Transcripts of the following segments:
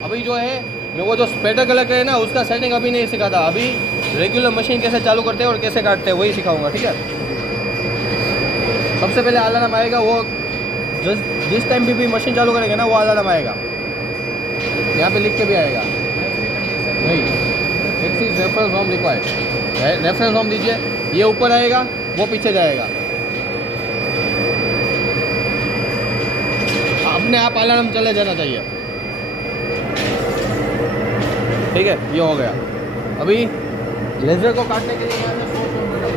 अभी जो है मैं वो जो स्पेटर कलर है ना उसका सेटिंग अभी नहीं सिखाता। अभी रेगुलर मशीन कैसे चालू करते हैं और कैसे काटते हैं वही सिखाऊंगा, ठीक है। सबसे पहले अलार्म आएगा, वो जिस टाइम भी मशीन चालू करेंगे ना वो अलार्म आएगा। यहाँ पे लिख के भी आएगा नहीं, axis reference home required, reference home दीजिए, ये ऊपर आएगा वो पीछे जाएगा, अपने आप अलार्म चले जाना चाहिए, ठीक है। ये हो गया। अभी लेज़र को काटने के लिए यहाँ पे सोर्स ऑन करना है।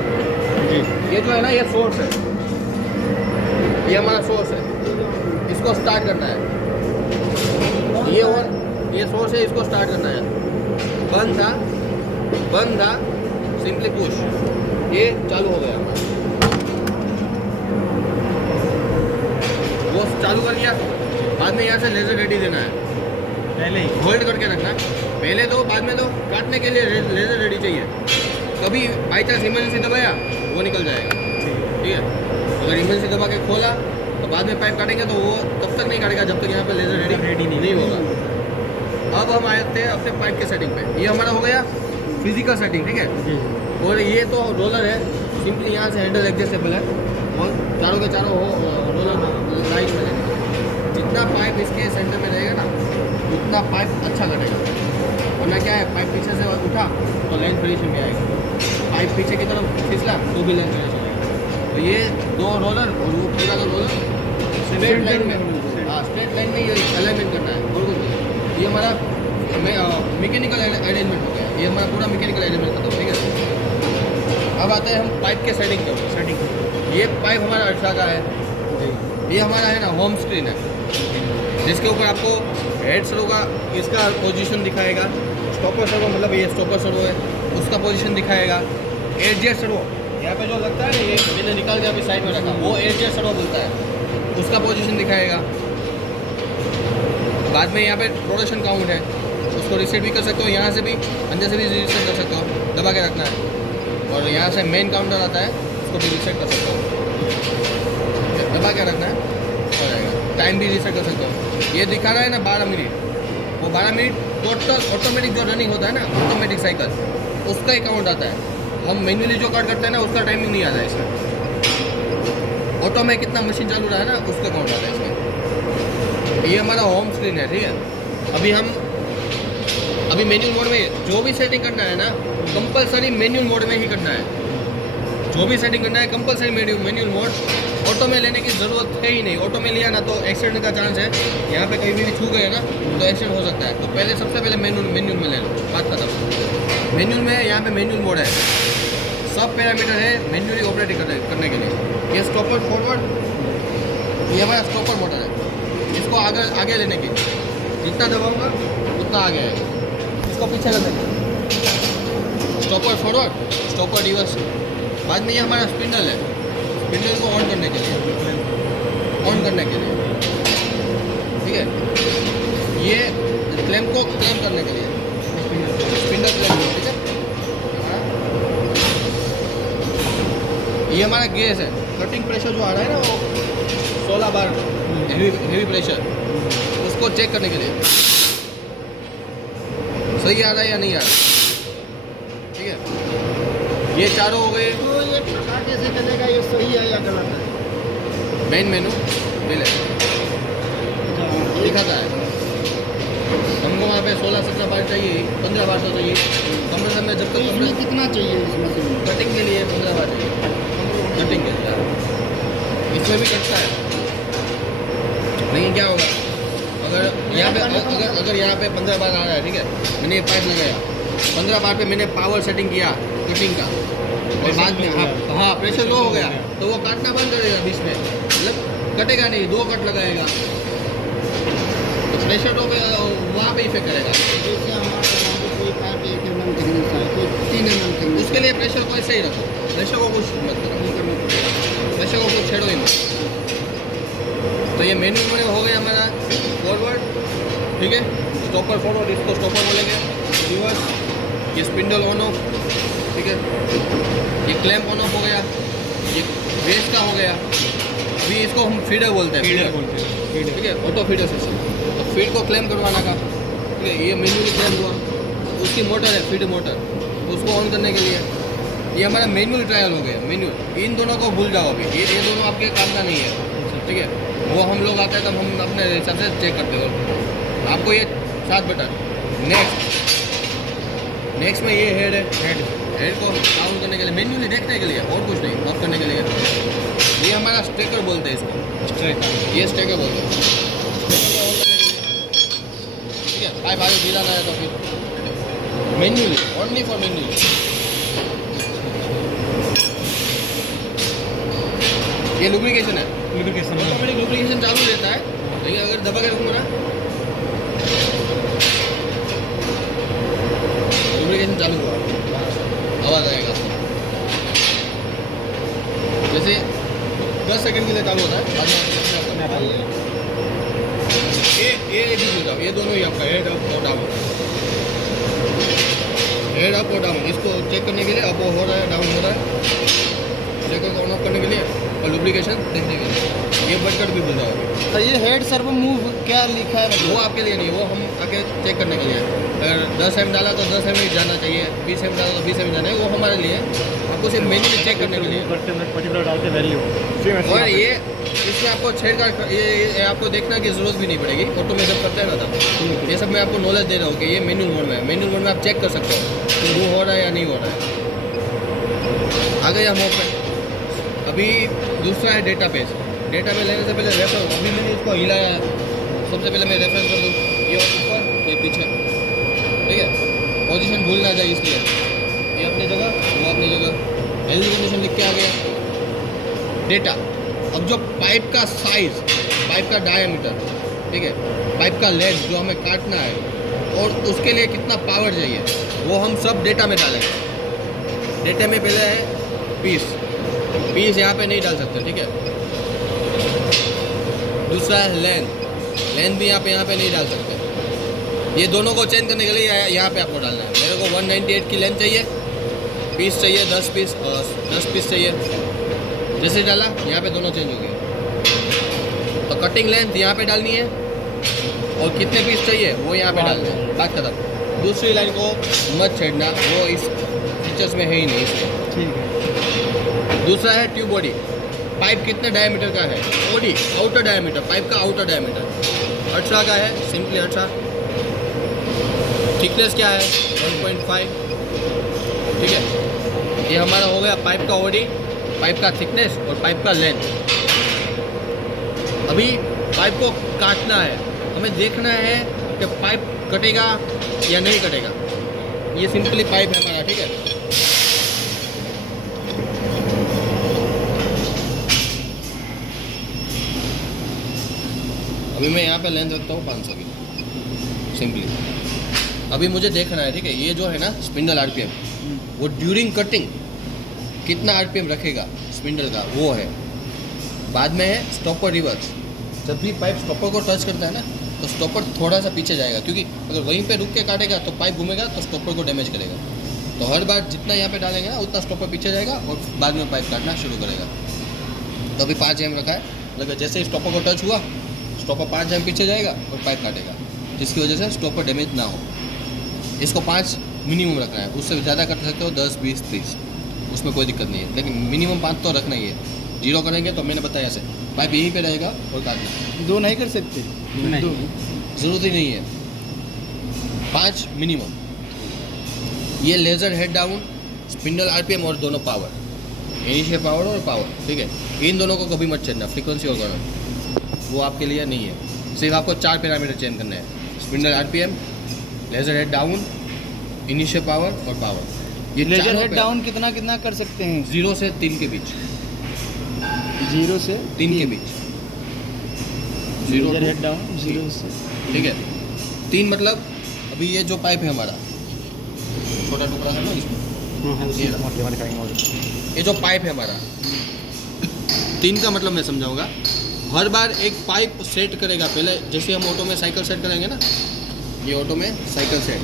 ये जो है ना ये सोर्स है, ये हमारा सोर्स है, इसको स्टार्ट करना है। ये सोर्स है, इसको स्टार्ट करना है। बंद था सिंपली पुश, ये चालू हो गया, वो चालू कर लिया। बाद में यहाँ से लेज़र रेडी देना है, पहले ही होल्ड करके रखना, पहले दो बाद में दो। काटने के लिए लेज़र रेडी चाहिए। कभी बाई चांस इमरजेंसी दबाया वो निकल जाएगा, ठीक है। अगर इमरजेंसी दबा के खोला तो बाद में पाइप काटेंगे तो वो तब तक नहीं काटेगा जब तक यहाँ पे लेज़र रेडी नहीं होगा। अब हम आते हैं अपने पाइप के सेटिंग पे। ये हमारा हो गया फिजिकल सेटिंग, ठीक है। और ये तो रोलर है, सिंपली यहाँ से हैंडल एडजस्टेबल है और चारों के चारों रोलर लाइन में लगेगा। जितना पाइप इसके सेंटर में रहेगा ना उतना पाइप अच्छा कटेगा, वरना क्या है पाइप पीछे से उठा तो लेंथ वेरिएशन में आएगा, पाइप पीछे की तरफ खिंचला तो भी लेंथ वेरिएशन आएगा। तो ये दो रोलर और वो पूरा का रोलर स्ट्रेट लाइन में, हाँ स्ट्रेट लाइन में ये अलाइनमेंट करना है। और ये हमारा मैकेनिकल अरेंजमेंट हो गया, ये हमारा पूरा मैकेनिकल अरेंजमेंट खत्म, ठीक है। अब आते हैं हम पाइप के सेटिंग पर। ये पाइप हमारा 18 का है, ये हमारा है ना होम स्क्रीन है, जिसके ऊपर आपको हेड सर्वो का इसका पोजीशन दिखाएगा, स्टॉपर सर्वो मतलब ये स्टॉपर सर्वो है उसका पोजीशन दिखाएगा, एडजेस्ट सर्वो यहाँ पे जो लगता है ना ये मैंने निकाल के अभी साइड में रखा, वो एडजेस्ट सर्वो बोलता है, उसका पोजीशन दिखाएगा। बाद में यहाँ पे प्रोडक्शन काउंट है, उसको रिसेट भी कर सकते हो, यहाँ से भी अंदर से भी रिसेट कर सकते हो, दबा के रखना है। और यहाँ से मेन काउंटर आता है, उसको भी रिसेट कर सकते हो, दबा के रखना है, हो जाएगा। टाइम भी रिसेट कर सकते हो। ये दिखा रहा है ना 12 मिनट, वो 12 मिनट टोटल ऑटोमेटिक जो रनिंग होता है ना ऑटोमेटिक साइकिल, उसका ही काउंट आता है। हम मैन्युअली जो कट करते हैं ना उसका टाइमिंग नहीं आता है इसमें, ऑटो में कितना मशीन चालू रहा है ना उसका काउंट आता है इसमें। ये हमारा होम स्क्रीन है, ठीक है। अभी मैन्युअल मोड में जो भी सेटिंग करना है ना कंपलसरी मैन्युअल मोड में ही करना है। जो भी सेटिंग करना है कंपलसरी मैन्युअल मोड, ऑटो में लेने की ज़रूरत है ही नहीं। ऑटो में लिया ना तो एक्सीडेंट का चांस है, यहाँ पे कहीं भी छू गए ना तो एक्सीडेंट हो सकता है। तो पहले सबसे पहले मैन्युअल में ले लो, बात खत्म। मैन्युअल में यहाँ पे मैन्युअल मोड है, सब पैरामीटर है मैन्युअली ऑपरेट करने के लिए। ये स्टॉपर फॉरवर्ड, ये हमारा स्टॉपर मोटर है, इसको आगे लेने की जितना दबाऊंगा उतना आगे आएगा, इसको पीछे कर देंगे। Stopper forward, stopper reverse. बाद में ये हमारा स्पिंडल है, स्पिंडल को ऑन करने के लिए, ठीक है। ये क्लैंप को क्लैंप करने के लिए स्पिंडल क्लैंप, ठीक है। ये हमारा गैस है, कटिंग प्रेशर जो आ रहा है ना वो 16 बार हेवी प्रेशर, उसको चेक करने के लिए सही आ रहा है या नहीं आ रहा, ठीक है। ये चारों हो गए। तो ये काटे से चलेगा, ये सही है या गलत है? मेन मेनू मिले दिखाता है हमको, वहाँ पे 16-17 बार चाहिए, 15 बार तो चाहिए कम से कम। जब तक इसमें कितना चाहिए इस मशीन में? कटिंग के लिए 15 बार चाहिए, कटिंग के लिए इसमें भी कटता है। लेकिन क्या होगा अगर यहाँ पे 15 बार आ रहा है, ठीक है, मैंने ये पाइप लगाया 15 बार पे मैंने पावर सेटिंग किया कटिंग का, और बाद में हाँ प्रेशर लो हो गया तो वो काटना बंद कर देगा बीच में, मतलब कटेगा नहीं, 2 कट लगाएगा तो प्रेशर तो वहाँ पे इफेक्ट करेगा। जैसे हमारे कोई पाइप 1 mm थिकनेस है, कोई 3 mm थिकनेस, उसके लिए प्रेशर को ऐसे ही रखो, प्रेशर को कुछ मत करो, प्रेशर को कुछ छेड़ो ही मत। तो ये मेन्यू में हो गया हमारा फॉरवर्ड, ठीक है। स्टॉपर फॉरवर्ड, इसको स्टॉपर बोलेंगे। रिवर्स, ये स्पिंडल ऑन ऑफ, ठीक है। ये क्लैंप ऑन ऑफ हो गया, ये बेस का हो गया। अभी इसको हम फीडर बोलते हैं, फीडर, ठीक है, ऑटो फीडर सिस्टम। तो फीड को क्लेम करवाना का, ठीक है, ये मैनुअली चेंज हुआ, उसकी मोटर है फीड मोटर, उसको ऑन करने के लिए ये हमारा मैनुअल ट्रायल हो गया। मैनुअल इन दोनों को भूल जाओ अभी, ये दोनों आपके काम का नहीं है, ठीक है। वो हम लोग आते हैं तब हम अपने हिसाब से चेक करते हैं। आपको ये 7 बटन। नेक्स्ट में ये हेड है, हेड को ऑन करने के लिए, मैनुअली देखने के लिए और कुछ नहीं, ऑफ करने के लिए। ये हमारा स्टेकर बोलते हैं इसको, स्टेकर, ये स्टेकर बोलते हैं। ठीक है, पाइप आगे ढीला ना है तो फिर मैनुअली, ओनली फॉर मैनुअली। ये लुब्रिकेशन है, ऑटोमेटिक लुब्रिकेशन चालू रहता है, लेकिन अगर दबा के रखूँगा ना, लुब्रिकेशन चालू हुआ, आवाज़ आएगा। जैसे 10 सेकंड के लिए चालू होता है, बाद में ये दोनों ही आपका हेड अप और डाउन, हेड अप और डाउन। इसको चेक करने के लिए अप हो रहा है, डाउन हो रहा है, स्टेकर को ऑन ऑफ करने के लिए और लुब्रिकेशन देखने के लिए। ये बटकट भी भूल जाओगे। तो ये हेड सर्वो मूव क्या लिखा है? वो आपके लिए नहीं, वो हम आगे चेक करने के लिए। अगर 10 एम डाला तो 10 एम ही जाना चाहिए, 20 एम डाला तो 20 एम जाना है, वो हमारे लिए। आपको सिर्फ मैनुअली चेक करने के लिए पर्टिकुलर डालते वैल्यू। और ये इसमें आपको छेड़छाड़ ये आपको देखना की ज़रूरत भी नहीं पड़ेगी, ऑटो में जब करते हैं ना तब। ये सब मैं आपको नॉलेज दे रहा हूँ कि ये मैनुअल मोड में है। मैनुअल मोड में आप चेक कर सकते हो कि वो हो रहा है या नहीं हो रहा है। आ गए हम मोड पे। अभी दूसरा है डेटाबेस। डेटा में लेने से पहले रेफरेंस, अभी मैंने इसको हिलाया है, सबसे पहले मैं रेफरेंस कर दूँ, ये ऊपर ये पीछे, ठीक है। पोजीशन भूल ना जाए इसलिए, ये अपनी जगह वो अपनी जगह, हेल्थ कंडीशन लिख के आ गया। डेटा, अब जो पाइप का साइज, पाइप का डायमीटर, ठीक है, पाइप का लेंथ जो हमें काटना है और उसके लिए कितना पावर चाहिए, वो हम सब डेटा में डालेंगे। डेटा में पहले है पीस यहाँ पे नहीं डाल सकते, ठीक है। दूसरा है लेंथ भी यहाँ पे नहीं डाल सकते। ये दोनों को चेंज करने के लिए यहाँ पे आपको डालना है। मेरे को 198 की लेंथ चाहिए, पीस चाहिए 10 पीस चाहिए। जैसे डाला यहाँ पे दोनों चेंज हो गए। तो कटिंग लेंथ यहाँ पे डालनी है और कितने पीस चाहिए वो यहाँ पे डालना है, बात खत्म। दूसरी लाइन को मत छेड़ना, वो इस फीचर्स में है ही नहीं इसमें, ठीक है। दूसरा है ट्यूब बॉडी। पाइप कितने डायमीटर का है, बॉडी आउटर डायमीटर, पाइप का आउटर डायमीटर 18 का है, सिंपली 18। थिकनेस क्या है 1.5, ठीक है। ये हमारा हो गया पाइप का बॉडी, पाइप का थिकनेस और पाइप का लेंथ। अभी पाइप को काटना है, हमें देखना है कि पाइप कटेगा या नहीं कटेगा। ये सिंपली पाइप है हमारा, ठीक है। अभी मैं यहाँ पे लेंथ रखता हूँ 500 की, सिंपली। अभी मुझे देखना है, ठीक है, ये जो है ना स्पिंडल आरपीएम, वो ड्यूरिंग कटिंग कितना आरपीएम रखेगा स्पिंडल का, वो है। बाद में है स्टॉपर रिवर्स। जब भी पाइप स्टॉपर को टच करता है ना, तो स्टॉपर थोड़ा सा पीछे जाएगा, क्योंकि अगर वहीं पे रुक के काटेगा तो पाइप घूमेगा तो स्टॉपर को डैमेज करेगा। तो हर बार जितना यहाँ पे डालेंगे ना उतना स्टॉपर पीछे जाएगा और बाद में पाइप काटना शुरू करेगा। तो अभी 5 एम रखा है, मतलब जैसे ही स्टॉपर को टच हुआ, स्टॉपर 5 एम पीछे जाएगा और पाइप काटेगा, जिसकी वजह से स्टॉपर डैमेज ना हो। इसको 5 मिनिमम रखना है, उससे ज़्यादा कर सकते हो 10, 20, 30, उसमें कोई दिक्कत नहीं है, लेकिन मिनिमम 5 तो रखना ही है। 0 करेंगे तो मैंने बताया ऐसे पाइप यहीं पे रहेगा और काटना। 2 नहीं कर सकते? नहीं। ज़रूरत ही नहीं है, 5 मिनिमम। ये laser head down, spindle RPM और दोनों पावर, इनिशियल पावर और पावर, ठीक है। इन दोनों को कभी मत चेंजना, फ्रीक्वेंसी और करंट, वो आपके लिए नहीं है। सिर्फ आपको 4 पैरामीटर चेंज करना है, spindle RPM, laser head down, initial power और पावर। ये लेजर हेड डाउन कितना कर सकते हैं? 0 से 3 के बीच, 0 से 3 के बीच। लेजर हेड डाउन 0 से, ठीक है। 3 मतलब अभी ये जो पाइप है हमारा, छोटा टुकड़ा है ना इसमें, ये जो पाइप है हमारा, 3 का मतलब मैं समझाऊंगा। हर बार एक पाइप सेट करेगा पहले, जैसे हम ऑटो में साइकिल सेट करेंगे ना, ये ऑटो में साइकिल सेट,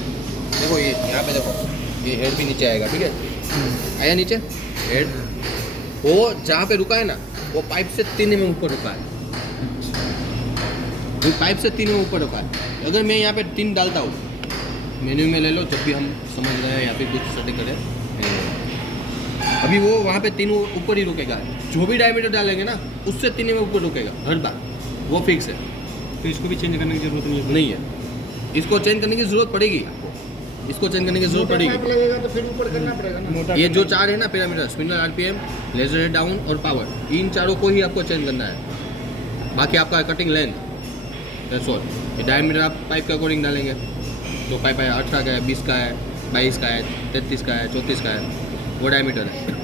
देखो ये यहाँ पे देखो, ये हेड भी नीचे आएगा, ठीक है। आया नीचे हेड, वो जहाँ पे रुका है ना, वो पाइप से 3 mm ऊपर रुका है, वो पाइप से 3 mm ऊपर रुका है। अगर मैं यहाँ पे 3 डालता हूँ मेन्यू में ले लो जब भी हम समझ रहे हैं या फिर कुछ सेटिंग करें। अभी वो वहाँ पे तीनों ऊपर ही रुकेगा, जो भी डायमीटर डालेंगे ना उससे 3 में ऊपर रुकेगा हर बार, वो फिक्स है। तो इसको भी चेंज करने की जरूरत नहीं है? नहीं है, इसको चेंज करने की ज़रूरत पड़ेगी आपको, इसको चेंज करने की ज़रूरत मोटा पड़ेगी। पाइप लगेगा तो फिर ऊपर करना पड़ेगा ना। मोटा ये जो 4 है ना parameter, spindle, RPM, laser head down और पावर, इन चारों को ही आपको चेंज करना है। बाकी आपका कटिंग लेंथ, दैट्स ऑल। ये डायमीटर आप पाइप के अकॉर्डिंग डालेंगे, जो पाइप है 18 का है, 20 का है, 22 का है, 33 का है, 34 का है, वो डायमीटर है।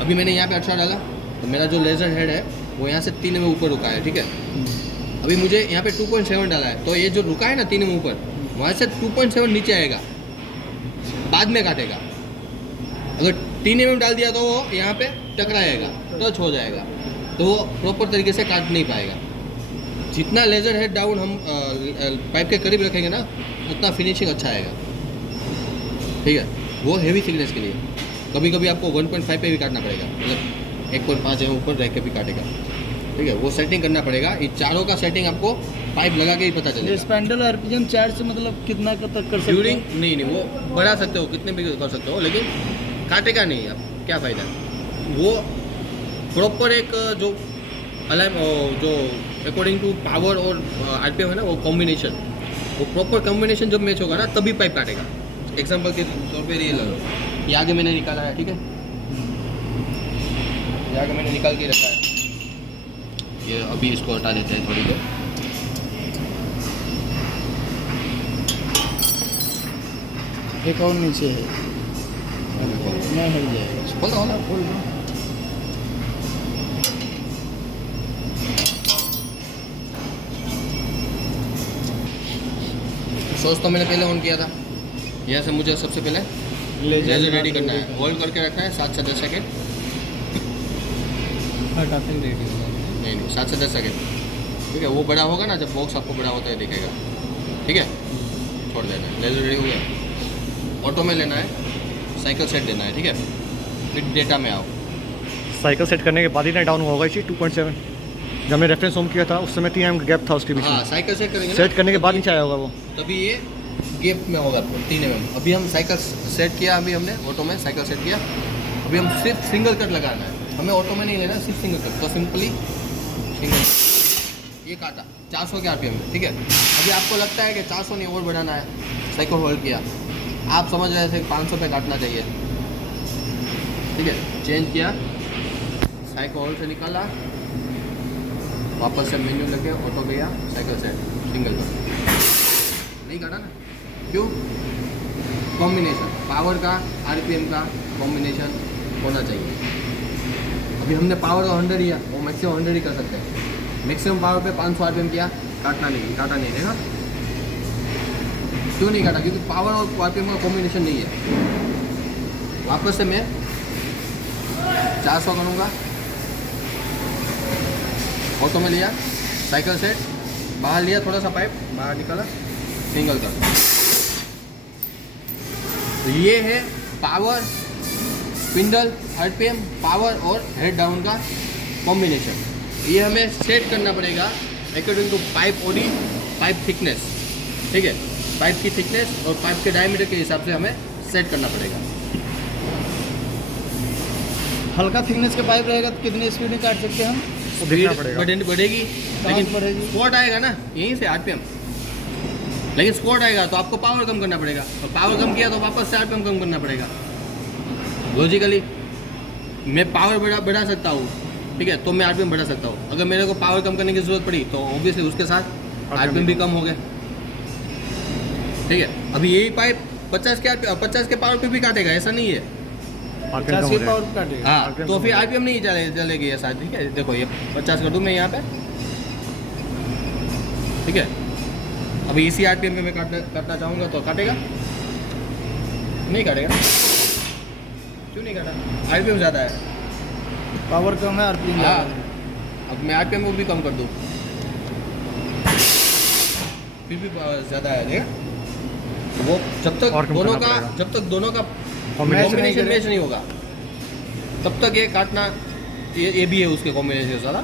अभी मैंने यहाँ पे 18 डाला तो मेरा जो लेजर हेड है वो यहाँ से 3 में ऊपर रुका है, ठीक है। अभी मुझे यहाँ पे 2.7 डाला है, तो ये जो रुका है ना 3 में ऊपर, वहाँ से 2.7 नीचे आएगा, बाद में काटेगा। अगर 3 mm डाल दिया तो वो यहाँ पे टकराएगा, टच हो जाएगा, तो वो प्रॉपर तरीके से काट नहीं पाएगा। जितना लेजर हेड डाउन हम पाइप के करीब रखेंगे ना उतना फिनिशिंग अच्छा आएगा, ठीक है। वो हेवी थिकनेस के लिए कभी कभी आपको 1.5 पे भी काटना पड़ेगा, मतलब 1.5 mm ऊपर रह के भी काटेगा, ठीक है। वो सेटिंग करना पड़ेगा। इन चारों का सेटिंग आपको पाइप लगा के ही पता चलेगा। स्पैंडल आरपीएम 4 से मतलब कितना तक कर सकते ड्यूरिंग नहीं, वो बढ़ा सकते हो, कितने भी कर सकते हो, लेकिन काटेगा नहीं। अब क्या फ़ायदा है? वो प्रॉपर एक जो जो अकॉर्डिंग टू पावर और आरपीएम है ना, वो कॉम्बिनेशन, वो प्रॉपर कॉम्बिनेशन जब मैच होगा ना तभी पाइप काटेगा। एग्जांपल के तौर पे ये ले लो, ये आगे मैंने निकाला है, ठीक है, ये आगे मैंने निकाल के रखा है। ये अभी इसको हटा देते हैं थोड़ी देर। एक और नीचे है, नहीं हट जाएगा। खोल दो, खोल दो। सॉस तो मैंने पहले ऑन किया था। यहाँ से मुझे सबसे पहले लेजर रेडी करना है, होल्ड करके रखना है 7 से 10 सेकेंड। हटाते ही रेडी हो नहीं 7 से 10 सेकेंड, ठीक है। वो बड़ा होगा ना, जब बॉक्स आपको बड़ा होता है दिखेगा, ठीक है। छोड़ देना है, लेजर रेडी हो गया। ऑटो में लेना है, साइकिल सेट देना है, ठीक है। फिर डेटा में आओ। साइकिल सेट करने के बाद ही ना डाउन होगा इसी 2.7। जब हमने रेफरेंस होम किया था उस समय 3 mm गैप था उसके बीच हाँ, में। साइकिल सेट करेंगे ना, सेट करने के बाद नीचे आया होगा वो, तभी ये गैप में होगा 3 mm। अभी हम साइकिल सेट किया, अभी हमने ऑटो में साइकिल सेट किया। अभी हम सिर्फ सिंगल कट लगाना है, हमें ऑटो में नहीं लेना, सिर्फ सिंगल कट। तो सिंपली सिंगल कट, ये काटा 400 के आरपीएम में, ठीक है। अभी आपको लगता है कि 400 नहीं और बढ़ाना है, साइकिल होल्ड किया, आप समझ रहे थे 500 पे काटना चाहिए, ठीक है। चेंज किया, साइकिल होल्ड से निकाला, वापस से मेन्यू लगे, ऑटो गया, साइकिल सेट, सिंगल कट, नहीं काटा ना, क्यों? कॉम्बिनेशन पावर का आरपीएम का कॉम्बिनेशन होना चाहिए। अभी हमने पावर का 100 लिया, वो मैक्सिमम 100 ही कर सकते हैं। मैक्सिमम पावर पे 500 आरपीएम किया, काटा नहीं देखा क्यों नहीं काटा? क्योंकि पावर और आरपीएम का कॉम्बिनेशन नहीं है। वापस से मैं 400 करूँगा, ऑटो में लिया, साइकिल सेट, बाहर लिया, थोड़ा सा पाइप बाहर निकाला, सिंगल कर। तो ये है पावर, स्पिंडल, आरपीएम, पावर और हेड डाउन का कॉम्बिनेशन। ये हमें सेट करना पड़ेगा according to pipe body, pipe thickness, ठीक है। पाइप की थिकनेस और पाइप के डायमीटर के हिसाब से हमें सेट करना पड़ेगा। हल्का थिकनेस के पाइप रहेगा तो कितनी स्पीड में काट सकते हैं हम? स्पीड बढ़ेगी, लेकिन बढ़ेगी? स्क्वाट आएगा ना यहीं से आरपीएम, लेकिन स्क्वाट आएगा तो आपको पावर कम करना पड़ेगा, और पावर कम किया तो वापस से आरपीएम कम करना पड़ेगा। लॉजिकली मैं पावर बढ़ा सकता हूँ, ठीक है, तो मैं आरपीएम बढ़ा सकता हूँ। अगर मेरे को पावर कम करने की जरूरत पड़ी तो ऑब्वियसली उसके साथ आरपीएम भी कम हो गए, ठीक है। अभी यही पाइप 50 के पावर पे भी काटेगा, ऐसा नहीं है। 50 के पावर काटेगा, हाँ, तो फिर आरपीएम नहीं चलेगी ऐसा, ठीक है। देखो ये 50 कर दूँ मैं यहाँ पे, ठीक है। अभी इसी आरपीएम पे मैं काटना चाहूँगा तो काटेगा नहीं? काटेगा। क्यों नहीं काटा? आरपीएम ज़्यादा है, पावर कम है, आरपीएम हाँ। अब मैं आरपीएम को भी कम कर दूँ, फिर भी ज़्यादा है, देखा। वो जब तक दोनों का कॉम्बिनेशन मैच नहीं होगा तब तक ये काटना, ये भी है उसके कॉम्बिनेशन से ज़्यादा।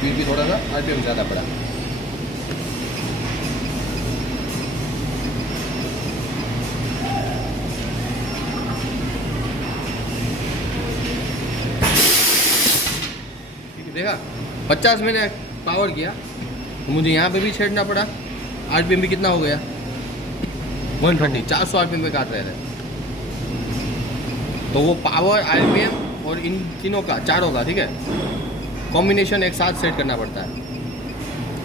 फिर भी थोड़ा सा RPM ज़्यादा पड़ा। देखा 50 मैंने पावर किया तो मुझे यहाँ पे भी छेड़ना पड़ा। RPM भी कितना हो गया 130, 400 RPM पे काट रहे थे। तो वो पावर RPM और इन तीनों का चारों का ठीक है कॉम्बिनेशन एक साथ सेट करना पड़ता है।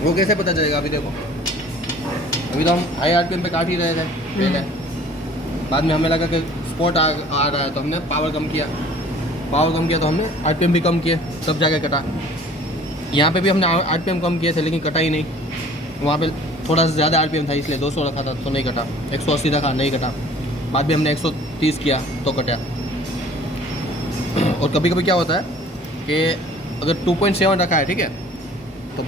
वो कैसे पता चलेगा? अभी देखो अभी तो हम हाई RPM पे काट ही रहे थे पहले, बाद में हमें लगा कि स्पॉट आ रहा है तो हमने पावर कम किया तो हमने RPM भी कम किए, सब जगह कटा। यहाँ पे भी हमने RPM कम किए थे लेकिन कटा ही नहीं। वहाँ पे थोड़ा सा ज़्यादा RPM था इसलिए 200 रखा था तो नहीं कटा, 180 रखा नहीं कटा, बाद में हमने 130 किया तो कटा। और कभी कभी क्या होता है कि अगर 2.7 रखा है ठीक है तो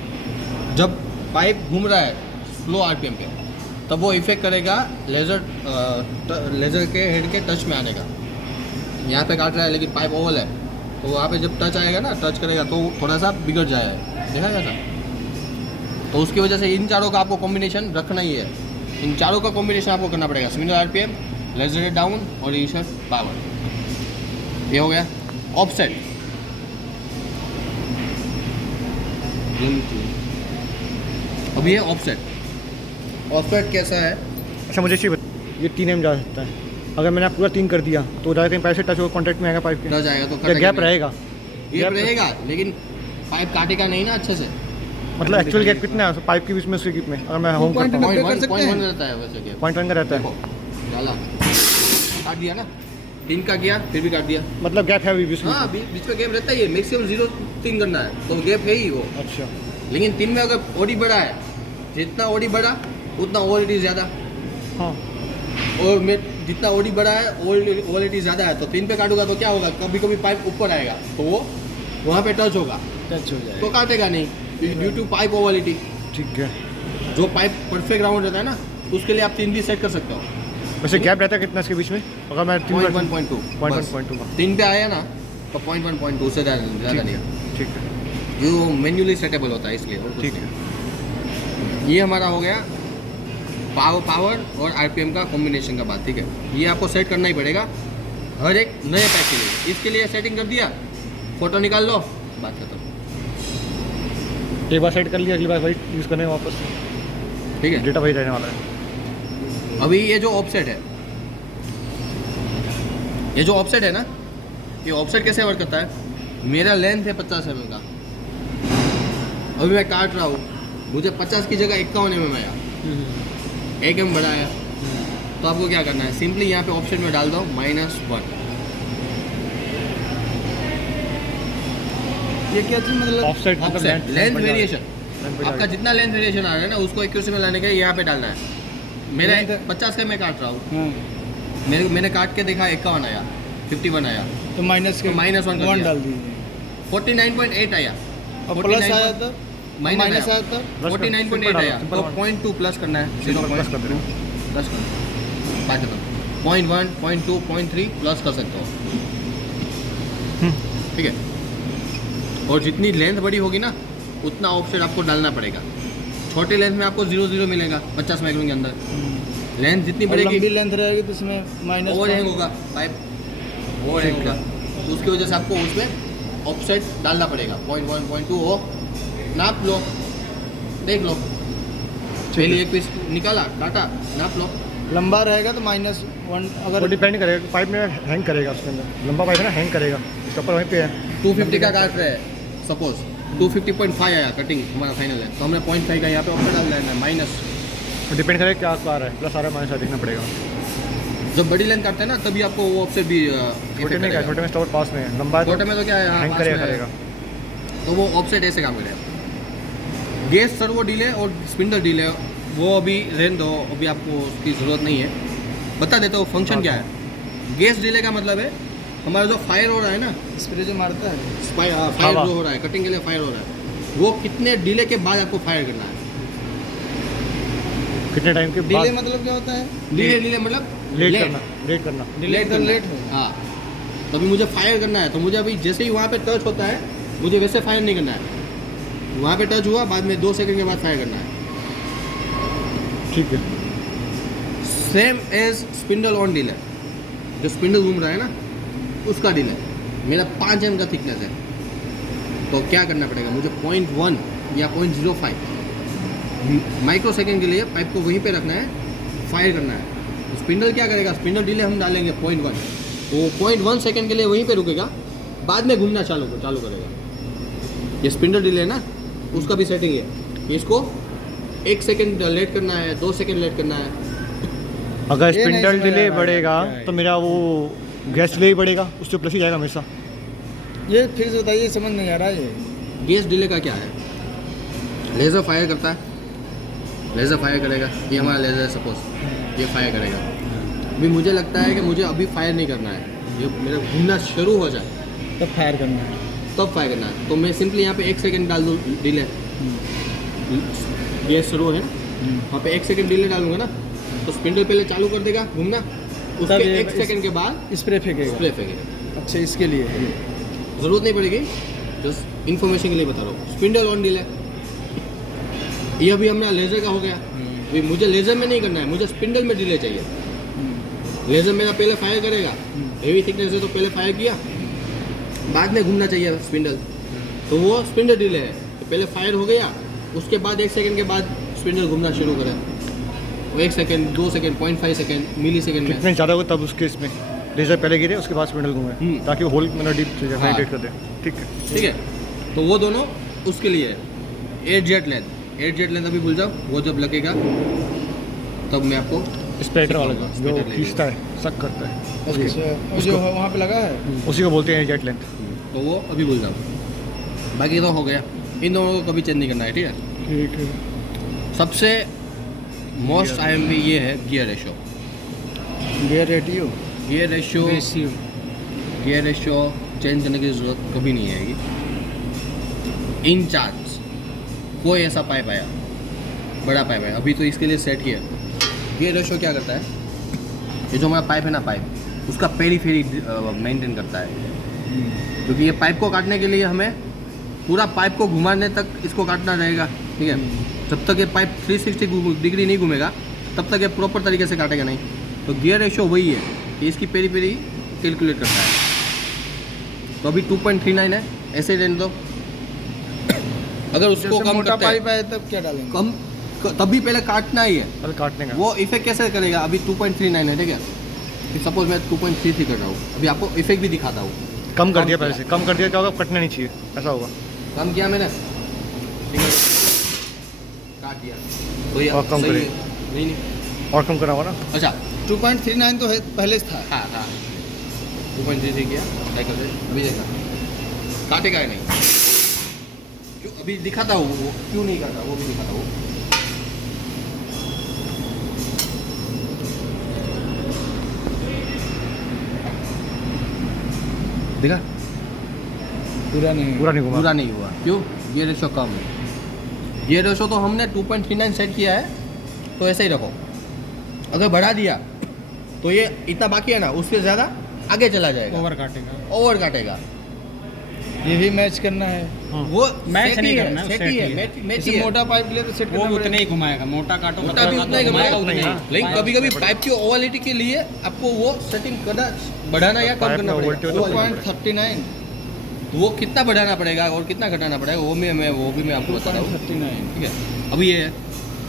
जब पाइप घूम रहा है स्लो RPM पे तब वो इफेक्ट करेगा लेज़र के हेड के टच में आने का। यहाँ पे काट रहा है लेकिन पाइप ओवल है तो वहाँ पे जब टच आएगा ना, टच करेगा तो थोड़ा सा बिगड़ जाएगा, देखा गया था। तो उसकी वजह से इन चारों का आपको कॉम्बिनेशन रखना ही है। इन चारों का कॉम्बिनेशन आपको करना पड़ेगा, सिमिलर RPM, लेज़र डाउन और इनिशियल पावर। ये हो गया ऑफसेट। अब ये ऑफसेट कैसा है? अच्छा मुझे चीज़ ये 3 जा सकता है। अगर मैंने पूरा 3 कर दिया तो जाकर कहीं पैसे टच हो कॉन्टैक्ट में आएगा पाइप के, टच आएगा तो या गैप रहेगा? गैप रहेगा लेकिन पाइप काटेगा नहीं ना अच्छे से। मतलब एक्चुअल गैप कितना है पाइप के बीच में उसके बीच में? अगर मैं होम करता हूँ 0.1 रहता है वैसे गैप, 0.1 का रहता है। डाला काट दिया ना, 3 का किया फिर भी काट दिया, मतलब गैप है अभी बीच में? हाँ बीच में गैप रहता ही है। मैक्सिमम 0.3 करना है तो गैप है ही वो। अच्छा लेकिन 3 में अगर ओडी बड़ा है, जितना ओडी बड़ा उतना ओवरएटी ज़्यादा, हाँ। और मैं जितना ओडी बड़ा है ओवरएटी ज़्यादा है तो 3 पे काटूंगा तो क्या होगा, कभी कभी पाइप ऊपर आएगा तो वो वहाँ पे टच होगा, टच हो जाएगा तो काटेगा नहीं ड्यू टू पाइप ओवरएटी। ठीक है। जो पाइप परफेक्ट राउंड रहता है ना उसके लिए आप 3 भी सेट कर सकते हो। वैसे गैप रहता है कितना इसके बीच में? अगर मैं 0.1.2 0.1.2 का 3 पे आया ना तो 0.1.2 से ज़्यादा नहीं है। ठीक है जो मैन्युअली सेटेबल होता है इसलिए। और कुछ ठीक नहीं। है। ये हमारा हो गया पावर और RPM का कॉम्बिनेशन का बात, ठीक है। ये आपको सेट करना ही पड़ेगा हर एक नए पैक के लिए। इसके लिए सेटिंग कर दिया, फोटो निकाल लो, बात खत्म। एक बार सेट कर लिया, अगली बार वही यूज़ करने वापस, ठीक है। डेटा वही रहने वाला है। अभी ये जो ऑफसेट है, ना, ये ऑफसेट कैसे वर्क करता है? मेरा लेंथ है 50 mm का, अभी मैं काट रहा हूँ, मुझे 50 की जगह 51 mm आया, 1 mm बढ़ाया, तो आपको क्या करना है? सिंपली यहाँ पे ऑप्शन में डाल दो -1। ये क्या चीज़ मतलब? Offset offset length variation. आपका जितना लेंथ वेरिएशन आ रहा है ना उसको एक्यूरेसी में लाने के लिए यहाँ पे डालना है। मेरा 50 का मैं काट रहा हूँ, मैंने काट के देखा 51 आया, 51 आया, तो माइनस के -1 डाल दीजिए। 49.8 आया, और प्लस आया था, माइनस आया था 49.8 आया, तो 0.2 प्लस करना है, 0 प्लस कर दे रहे प्लस करना, बात खत्म। 0.1, 0.2, 0.3 प्लस कर सकते हो, ठीक है। और जितनी लेंथ बड़ी होगी ना उतना ऑफसेट आपको डालना पड़ेगा। छोटे लेंथ में आपको 0 मिलेगा 50 माइक्रोन के अंदर। लेंथ जितनी बढ़ेगी, लंबी लेंथ रहेगी तो इसमें माइनस ओवर हैंग होगा, पाइप ओवर हैंग होगा, तो उसकी वजह से आपको उसमें ऑफसेट डालना पड़ेगा। 0.1, 0.2 हो, नाप लो, देख लो, पहले एक पीस निकाला, डाटा, नाप लो। लंबा रहेगा तो -1, अगर वो डिपेंड करेगा, पाइप में हैंग करेगा, उसके अंदर लंबा पाइप है ना, हैंग करेगा, इसका ऊपर वहीं पे है। 250 का काट रहे हैं, सपोज 250.5 आया कटिंग हमारा फाइनल है, तो हमने 0.5 का यहाँ पे ऑफसेट डाल देना है, माइनस। तो डिपेंड करेगा क्या आ रहा है, प्लस आ रहा है माइनस देखना पड़ेगा। जब बड़ी लेंथ काटते हैं ना तभी आपको वो ऑफसेट भी छोटे में क्या, छोटे में स्टोर पास में है, लंबा है छोटे में तो क्या है, हैंग करेगा। तो वो ऑफसेट ऐसे काम करेगा। गैस सर्वो डिले और स्पिंडल डिले वो अभी रहने दो, अभी आपको उसकी ज़रूरत नहीं है, बता देता हूँ फंक्शन क्या है। गैस डिले का मतलब है हमारा जो फायर हो रहा है ना, स्प्रे जो मारता है, फायर जो हो रहा है, कटिंग के लिए फायर हो रहा है, वो कितने डिले के बाद आपको फायर करना है। कितने टाइम के डिले बाद? मतलब क्या होता है? डिले मतलब लेट करना। लेट है। हाँ, तो अभी मुझे फायर करना है, तो मुझे अभी जैसे ही वहाँ पे टच होता है मुझे वैसे फायर नहीं करना है, वहाँ पे टच हुआ, बाद में 2 सेकंड के बाद फायर करना है। ठीक है। Same as spindle on delay, जो स्पिंडल घूम रहा है ना उसका डिले। मेरा 5 mm का थिकनेस है, तो क्या करना पड़ेगा मुझे 0.1 या 0.05 माइक्रो सेकेंड के लिए पाइप को वहीं पे रखना है, फायर करना है। तो स्पिंडल क्या करेगा, स्पिंडल डिले हम डालेंगे 0.1, वो 0.1 सेकेंड के लिए वहीं पे रुकेगा, बाद में घूमना चालू करेगा। ये स्पिंडल डिले है ना, उसका भी सेटिंग है। इसको 1 सेकेंड लेट करना है, 2 सेकेंड लेट करना है। अगर ये नहीं स्पिंडल समझ डिले आ रहा है बढ़ेगा क्या है। तो मेरा वो गैस डिले ही बढ़ेगा, उससे प्लस ही जाएगा हमेशा। ये फिर से बताइए, समझ नहीं आ रहा है ये। गैस डिले का क्या है, लेज़र फायर करता है, लेज़र फायर करेगा, ये हमारा लेज़र है सपोज, ये फायर करेगा। अभी मुझे लगता है कि मुझे अभी फायर नहीं करना है, ये मेरा घूमना शुरू हो जाए तब फायर करना है। तब फायर करना है। तो मैं सिंपली यहाँ पे 1 सेकेंड डाल दूँ डिले, गैस शुरू है, वहाँ पे 1 सेकेंड डिले डालूंगा ना, तो स्पिंडल पहले चालू कर देगा घूमना, उसके ये 1 सेकेंड के बाद स्प्रे फेंकेगा। स्प्रे फेंकेगा। अच्छा, इसके लिए ज़रूरत नहीं पड़ेगी, जस्ट इन्फॉर्मेशन के लिए बता रहा हूँ। स्पिंडल ऑन डिले, ये अभी हमारा लेज़र का हो गया। अभी मुझे लेज़र में नहीं करना है, मुझे स्पिंडल में डिले चाहिए। लेज़र मेरा पहले फायर करेगा, हेवी थिकनेस है तो पहले फायर किया, बाद में घूमना चाहिए स्पिंडल, तो वो स्पिंडल डिले है। तो पहले फायर हो गया, उसके बाद 1 सेकेंड के बाद स्पिंडल घूमना शुरू करें, वो 1 सेकेंड, 2 सेकेंड, 0.5 सेकेंड, मिली सेकेंड में। कितने ज़्यादा हो तब उसके इसमें लेज़र पहले गिरे, उसके बाद स्पिंडल घूमे, ताकि वो होल मैंने डीप पेनिट्रेट कर दे। ठीक है। ठीक है, तो वो दोनों उसके लिए है। 8 जेट लेंथ, 8 जेट लेंथ अभी भूल जाओ, वो जब लगेगा तब मैं आपको स्प्रेडर वाला सिखाऊंगा, जो स्प्रेडर लेके। खींचता है, सक करता है, अच्छा, जो वहाँ पे लगा है। उसी को बोलते हैं जेट लेंथ। तो वो अभी भूल जाओ, बाकी तो हो गया। इन दोनों को कभी चेंज नहीं करना है, ठीक है। ठीक है। सबसे मोस्ट IMP ये है gear ratio. Gear ratio, gear ratio change करने की ज़रूरत कभी नहीं आएगी। इन चार्ज कोई ऐसा पाइप आया, बड़ा पाइप आया, अभी तो इसके लिए सेट किया। गियर रेशो क्या करता है, ये जो हमारा पाइप है ना, पाइप उसका पेरीफेरी मेंटेन करता है, क्योंकि ये पाइप को काटने के लिए हमें पूरा पाइप को घुमाने तक इसको काटना रहेगा, ठीक है। जब तक ये पाइप 360 डिग्री नहीं घूमेगा तब तक ये प्रॉपर तरीके से काटेगा नहीं। तो गियर रेशो वही है कि इसकी पेरी कैलकुलेट करता है। तो अभी 2.39 है, ऐसे ही रहने दो। अगर उसको जैसे कम मोटा करते हैं, पाइप है तब क्या डालेंगे? कम तभी पहले काटना ही है। अरे काटने का वो इफेक्ट कैसे करेगा, अभी 2.39 है, ठीक है। सपोज मैं 2.33 कर रहा हूँ, अभी आपको इफेक्ट भी दिखाता हूँ। कम कर दिया, किया। पहले से कम कर दिया, क्या होगा, कटना नहीं चाहिए, ऐसा होगा। कम किया मैंने, ठीक है, काट दिया तो ये और कम सही करें। है। नहीं नहीं, और कम करा होगा ना। अच्छा 2.39 तो है, पहले से था। हाँ 2.33 किया साइकिल से, अभी देखा काटेगा ही नहीं। क्यों, अभी दिखाता हूँ वो क्यों नहीं काटा, वो भी दिखाता हूँ। देखा, पूरा नहीं। पूरा नहीं घुमा। पूरा नहीं हुआ, क्यों, ये रेशो कम है। ये रेशो तो हमने 2.39 सेट किया है, तो ऐसे ही रखो। अगर बढ़ा दिया तो ये इतना बाकी है ना, उससे ज़्यादा आगे चला जाएगा, ओवर काटेगा। ओवर काटेगा। ये भी मैच करना है। वो मैच set नहीं ही है, करना है, set set ही ही है, है। मैच जैसे ही है। मोटा पाइप लिए तो सेट वो करना उतने पड़ेगा। ही घुमाएगा, मोटा काटो मोटा भी उतना ही घुमाएगा घुमाएगा, उतना ही। लेकिन कभी कभी पाइप की ओवलिटी के लिए आपको वो सेटिंग करना, बढ़ाना या कम पाइप करना में पड़ेगा। voltage तो 2.39 तो वो कितना बढ़ाना पड़ेगा और कितना घटाना पड़ेगा, वो भी मैं आपको बता रहा हूँ, 2.39 ठीक है। अभी ये है,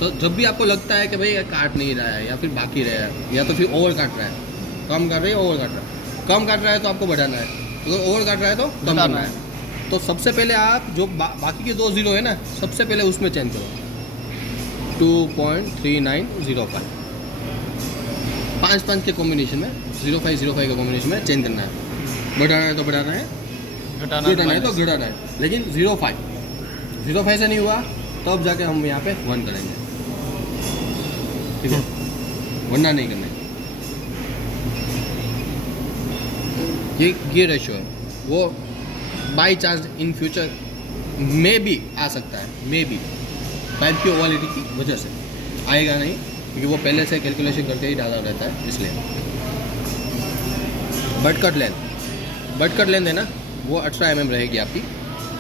तो जब भी आपको लगता है कि भाई ये काट नहीं रहा है या फिर बाकी रहा है या तो फिर ओवर काट रहा है, कम काट रहा है, ओवर काट रहा है, कम काट रहा है तो आपको बढ़ाना है, अगर ओवर काट रहा है तो कम करना है। तो सबसे पहले आप जो बाकी के 2 जीरो है ना, सबसे पहले उसमें चेंज करो। 2.3905 5 के कॉम्बिनेशन में 05 के कॉम्बिनेशन में चेंज करना है। बढ़ाना है तो बढ़ाना है, घटाना है तो घटाना है, लेकिन 05 से नहीं हुआ तब जाके हम यहाँ पे 1 करेंगे, ठीक है, वरना नहीं करना है। ये रेशो है, वो बाई चांस इन फ्यूचर में भी आ सकता है, मे बी पाइप की ओवलिटी की वजह से आएगा नहीं, क्योंकि वो पहले से कैलकुलेशन करके ही डाला रहता है, इसलिए। बट कट लेंथ है ना, वो 18 mm रहेगी आपकी,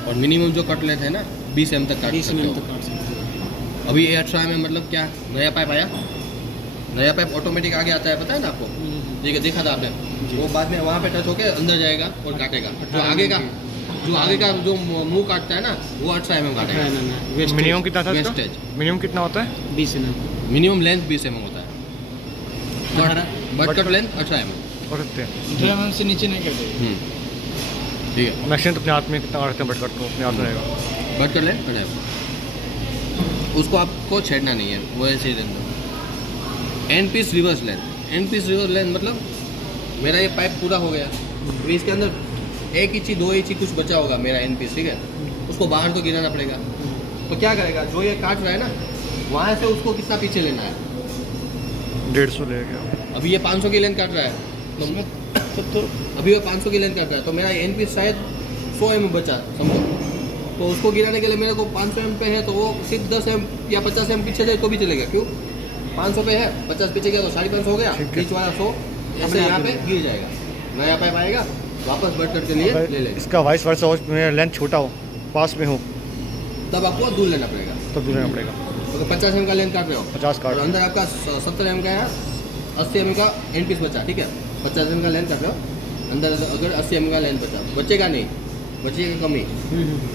और मिनिमम जो कट लेंथ है ना 20 mm तक काट 20 सकते mm हो। तक काट सकते हो। अभी ये 18 mm मतलब क्या नया पाइप आया, नया पाइप ऑटोमेटिक आगे आता है, पता है ना आपको? ठीक है, देखा था आपने? वो बाद में वहाँ पे टच होके अंदर जाएगा और काटेगा। जो आगे का जो मुंह काटता है ना, वो 18 mm काटेगा। मिनिमम कितना था इसका? वेस्टेज मिनिमम कितना होता है? 20 mm। मिनिमम लेंथ 20 mm होता है, बट कट लेंथ 18 mm। कर सकते हैं 18 mm से नीचे नहीं करते। ठीक है, मैक्सिमम तो अपने हाथ में कितना काटते हैं बट कट तो अपने हाथ में रहेगा। बट कर लें 18 mm। उसको आपको छेड़ना नहीं है, वो ऐसे ही रहने दो। End piece reverse length, end piece reverse length मतलब मेरा ये पाइप पूरा हो गया, अभी इसके अंदर 1 इंची 2 इंची कुछ बचा होगा मेरा एंड पीस, ठीक है? उसको बाहर तो गिराना पड़ेगा। तो क्या करेगा, जो ये काट रहा है ना, वहाँ से उसको कितना पीछे लेना है? 150 ले गया। अभी ये 500 की लेंथ काट रहा है, तो अभी वो 500 की लेंथ काट रहा है, तो मेरा एंड पीस शायद 100 mm बचा, समझो। तो उसको गिराने के लिए मेरे को 500 mm पे है, तो वो सिर्फ 10 mm या 50 mm पीछे जाए तो भी चलेगा। क्यों? 500 पे है, 50 पीछे गया तो 550 हो गया, ठीक है। बीच वाला 100 ऐसे यहाँ पे गिर जाएगा। नया पाइप आएगा, वापस बट कट के लिए ले लेगा। इसका वाइस वर्सा हो, मेरा लेंथ छोटा हो, पास में हो, तब आपको दूर लेना पड़ेगा। तब दूर लेना पड़ेगा। तो 50 mm का लेंथ काट रहे हो, 50 काट और अंदर आपका 70 mm का है, 80 mm का एंड पीस बचा, ठीक है? 50 mm का लेंथ काट रहे हो, अंदर अगर 80 mm का लेंथ बचेगा नहीं, बचेगा कमी,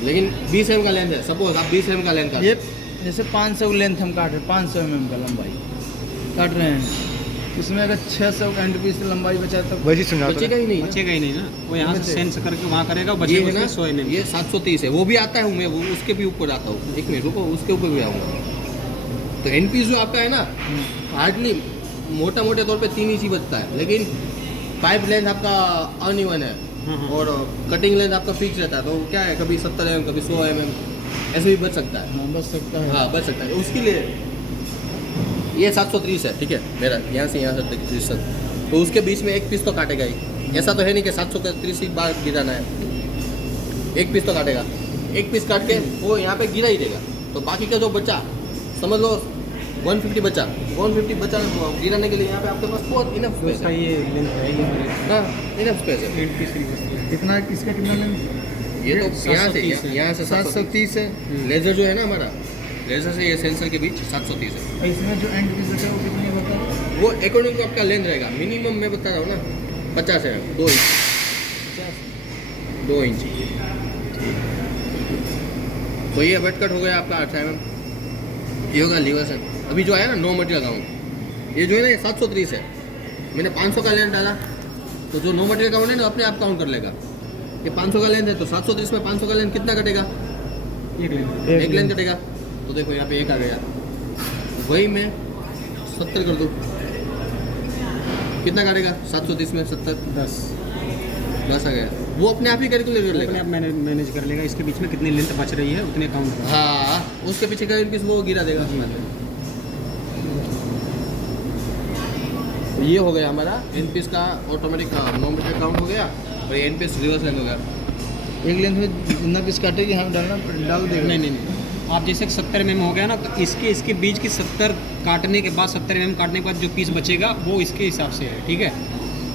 लेकिन 20 mm का लेंथ है, सपोज आप 20 mm का लेंथ काट ये जैसे 500 लेंथ हम काट रहे हैं, 500 mm का लंबाई काट रहे हैं, इसमें अगर 600 का एंड पीस लंबाई बचा तो वैसे ही समझाता बचेगा ही नहीं। बचेगा ही नहीं ना, वो यहाँ से सेंस करके वहाँ करेगा, ये बचेगा है ना, उसमें 100 mm। ये 730 है, वो भी आता है, मैं वो उसके भी ऊपर आता हूँ। एक मिनट रुको, उसके ऊपर भी आऊँगा। तो एन पीस जो आपका है ना, हार्डली मोटा मोटे तौर पे 3 इंच ही बचता है, लेकिन पाइप लेंथ आपका अनइवन है और कटिंग लेंथ आपका फिक्स रहता है। तो क्या है, कभी 70 mm, कभी 100 mm ऐसे भी बच सकता है। हाँ, बच सकता है। हाँ, बच सकता है। उसके लिए ये 730 है, ठीक है? मेरा यहाँ से यहाँ तक 30 तक, तो उसके बीच में एक पीस तो काटेगा ही। ऐसा तो है नहीं कि 730 ही बार गिराना है, एक पीस तो काटेगा। एक पीस काट के वो यहाँ पे गिरा ही देगा, तो बाकी का जो बचा, समझ लो 150 बचा, 150 बचा गिराने के लिए यहाँ पे आपके पास बहुत इनफ स्पेस उसका है। ये लेंथ है, ये हाँ, इनफ स्पेस है। End piece reverse length. कितना इसका कितना लेंथ? ये तो यहाँ से 730 है। यहाँ से 730 है। लेज़र जो है ना हमारा, लेज़र से ये सेंसर के बीच 730 है। और इसमें जो एंड पीस बचा है वो कितने बता रहे हो? वो अकॉर्डिंग टू आपका लेंथ रहेगा, मिनिमम मैं बता रहा हूँ ना 50 है, 2 इंच, 2 इंच। तो ये बट कट हो गया आपका 18 mm। ये होगा लीवर से। अभी जो आया ना नो मटेरियल काउंट, ये जो है ना ये 730 है, मैंने 500 का लेंथ डाला, तो जो नो मटेरियल काउंट है ना अपने आप काउंट कर लेगा। ये 500 का लेंथ है, तो 730 में 500 का लेंथ कितना कटेगा? एक लेंथ। एक लेंथ कटेगा। तो देखो यहाँ पे एक आ गया, वही मैं 70 कर दूँ, कितना काटेगा? 730 में 70, 10 10 आ गया। वो अपने आप ही कैलकुलेट कर अपने लेगा। आप मैनेज कर लेगा, इसके बीच में कितनी लेंथ बच रही है उतने काउंट कर। हाँ, उसके पीछे का पीस वो गिरा देगा। तो ये हो गया हमारा एन पीस का ऑटोमेटिक नो मीटर काउंट हो गया, और एन पीस रिवर्स लेंथ हो गया। एक लेंथ में जितना पीस काटेगी हम डाल देगा। नहीं, आप जैसे 70 mm हो गया ना, तो इसके बीच की 70 काटने के बाद 70 mm काटने के बाद जो पीस बचेगा वो इसके हिसाब से है, ठीक है?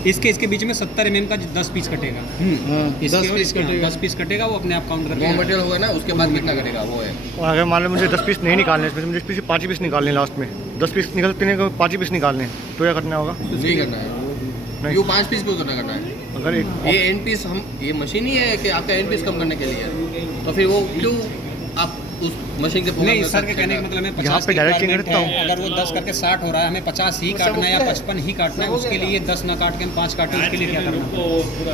इसके बीच में 70 mm का 10 पीस कटेगा। हाँ, 10 पीस कटेगा। 10 पीस कटेगा, वो अपने आप काउंट नो करके मटेरियल होगा ना, उसके बाद कितना कटेगा वो है। और अगर मान लो मुझे 10 पीस नहीं निकालने, इसमें से मुझे 5 ही पीस निकालने लास्ट में, 10 पीस निकलते नहीं, 5 ही पीस निकालने, तो क्या करना होगा? नहीं करना है, नहीं। क्यों 5 पीस क्यों करना है? अगर एक ये एन पीस हम, ये मशीन ही है कि आपका एन पीस कम करने के लिए, तो फिर वो क्यों आप उस मशीन के नहीं, सर के कहने का मतलब है 50 यहाँ पे की direct requirement करता हूँ। है, अगर वो 10 करके 60 हो रहा है, हमें 50 ही काटना है या 55 ही काटना है, उसके लिए 10 ना काट के हम 5 काटें, उसके लिए क्या करना है?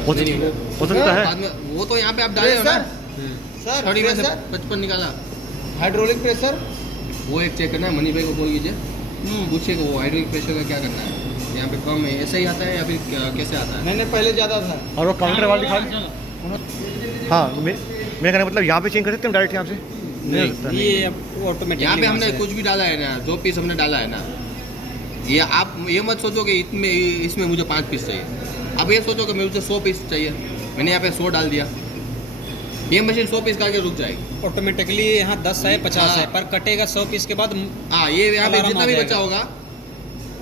हो सकता है। बाद में वो तो यहाँ पे आप डाले हो ना, सर 30 में से 55 निकाला, हाइड्रोलिक प्रेशर वो एक चेक करना है। मनी भाई को बोल लीजिए, पूछिए कि वो हाइड्रोलिक प्रेशर का क्या करना है, यहाँ पे कम है, ऐसे ही आता है या फिर कैसे आता है? मैंने पहले ज़्यादा था। और वो काउंटर वाला दिखा। हाँ, मैं कहना मतलब यहाँ पे चेंज कर सकते हैं डायरेक्ट यहाँ से? नहीं हो सकता। ये ऑटोमेटिक यहाँ पे हमने कुछ भी डाला है ना, जो पीस हमने डाला है ना, ये आप ये मत सोचो कि इसमें मुझे 5 पीस चाहिए। अब ये सोचो कि मुझे 100 पीस चाहिए, मैंने यहाँ पे 100 डाल दिया, ये मशीन 100 पीस करके रुक जाएगी। ऑटोमेटिकली यहाँ 10 है 50 है, पर कटेगा 100 पीस के बाद, हाँ, ये यहाँ पे अलार्म जितना आ भी जाएगा। बचा होगा